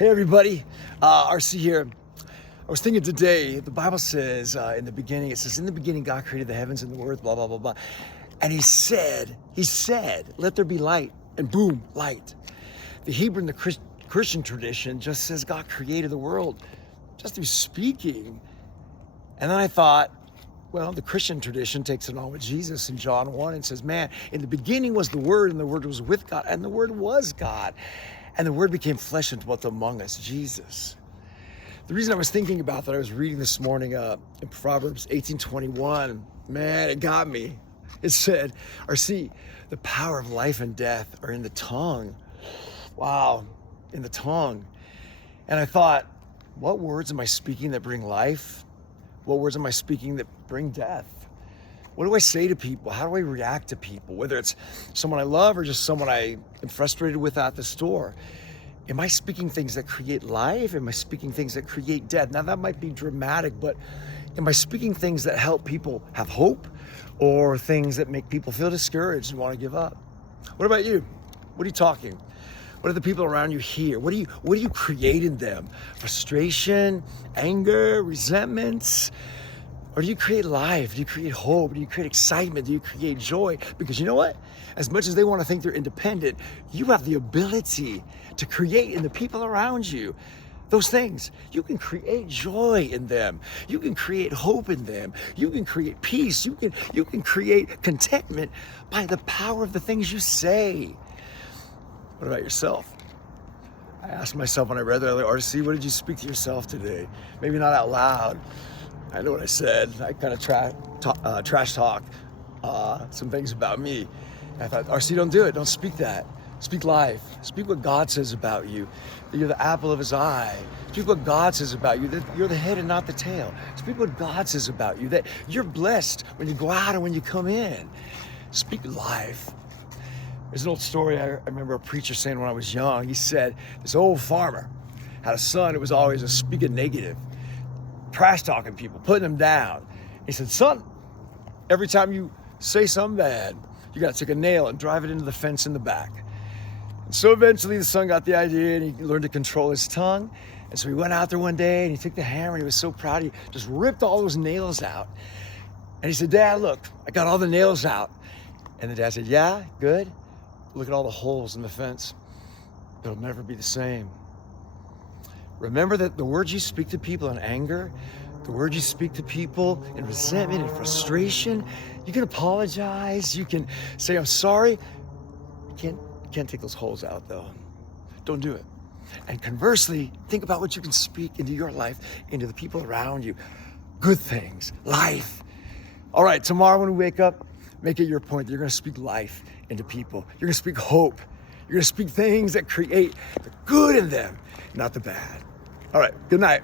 Hey everybody, RC here. I was thinking today, the Bible says in the beginning, it says, in the beginning God created the heavens and the earth, blah, blah, blah, blah. And he said, let there be light, and boom, light. The Hebrew and the Christian tradition just says God created the world just through speaking. And then I thought, well, the Christian tradition takes it on with Jesus in John 1 and says, man, in the beginning was the Word, and the Word was with God, and the Word was God. And the Word became flesh and dwelt among us, Jesus. The reason I was thinking about that, I was reading this morning in Proverbs 18:21. Man, it got me. It said, RC, the power of life and death are in the tongue. Wow, in the tongue. And I thought, what words am I speaking that bring life? What words am I speaking that bring death? What do I say to people? How do I react to people? Whether it's someone I love or just someone I am frustrated with at the store. Am I speaking things that create life? Am I speaking things that create death? Now that might be dramatic, but am I speaking things that help people have hope, or things that make people feel discouraged and want to give up? What about you? What are you talking? What do the people around you hear? What do you create in them? Frustration, anger, resentments? Or do you create life? Do you create hope? Do you create excitement? Do you create joy? Because you know what? As much as they want to think they're independent, you have the ability to create in the people around you those things. You can create joy in them. You can create hope in them. You can create peace. You can create contentment by the power of the things you say. What about yourself? I asked myself when I read that, RC, what did you speak to yourself today? Maybe not out loud. I know what I said. I kind of trash talk some things about me. And I thought, RC, don't do it. Don't speak that. Speak life. Speak what God says about you, that you're the apple of his eye. Speak what God says about you, that you're the head and not the tail. Speak what God says about you, that you're blessed when you go out and when you come in. Speak life. There's an old story I remember a preacher saying when I was young. He said, this old farmer had a son who was always a speaking negative, trash talking people, putting them down. He said, son, every time you say something bad, you got to take a nail and drive it into the fence in the back. And so eventually the son got the idea, and he learned to control his tongue. And so he went out there one day and he took the hammer, and he was so proud. He just ripped all those nails out. And he said, Dad, look, I got all the nails out. And the dad said, yeah, good. Look at all the holes in the fence. It'll never be the same. Remember that the words you speak to people in anger, the words you speak to people in resentment and frustration, you can apologize, you can say, I'm sorry. You can't take those holes out though. Don't do it. And conversely, think about what you can speak into your life, into the people around you. Good things, life. All right, tomorrow when we wake up, make it your point that you're gonna speak life into people. You're gonna speak hope. You're gonna speak things that create the good in them, not the bad. All right, good night.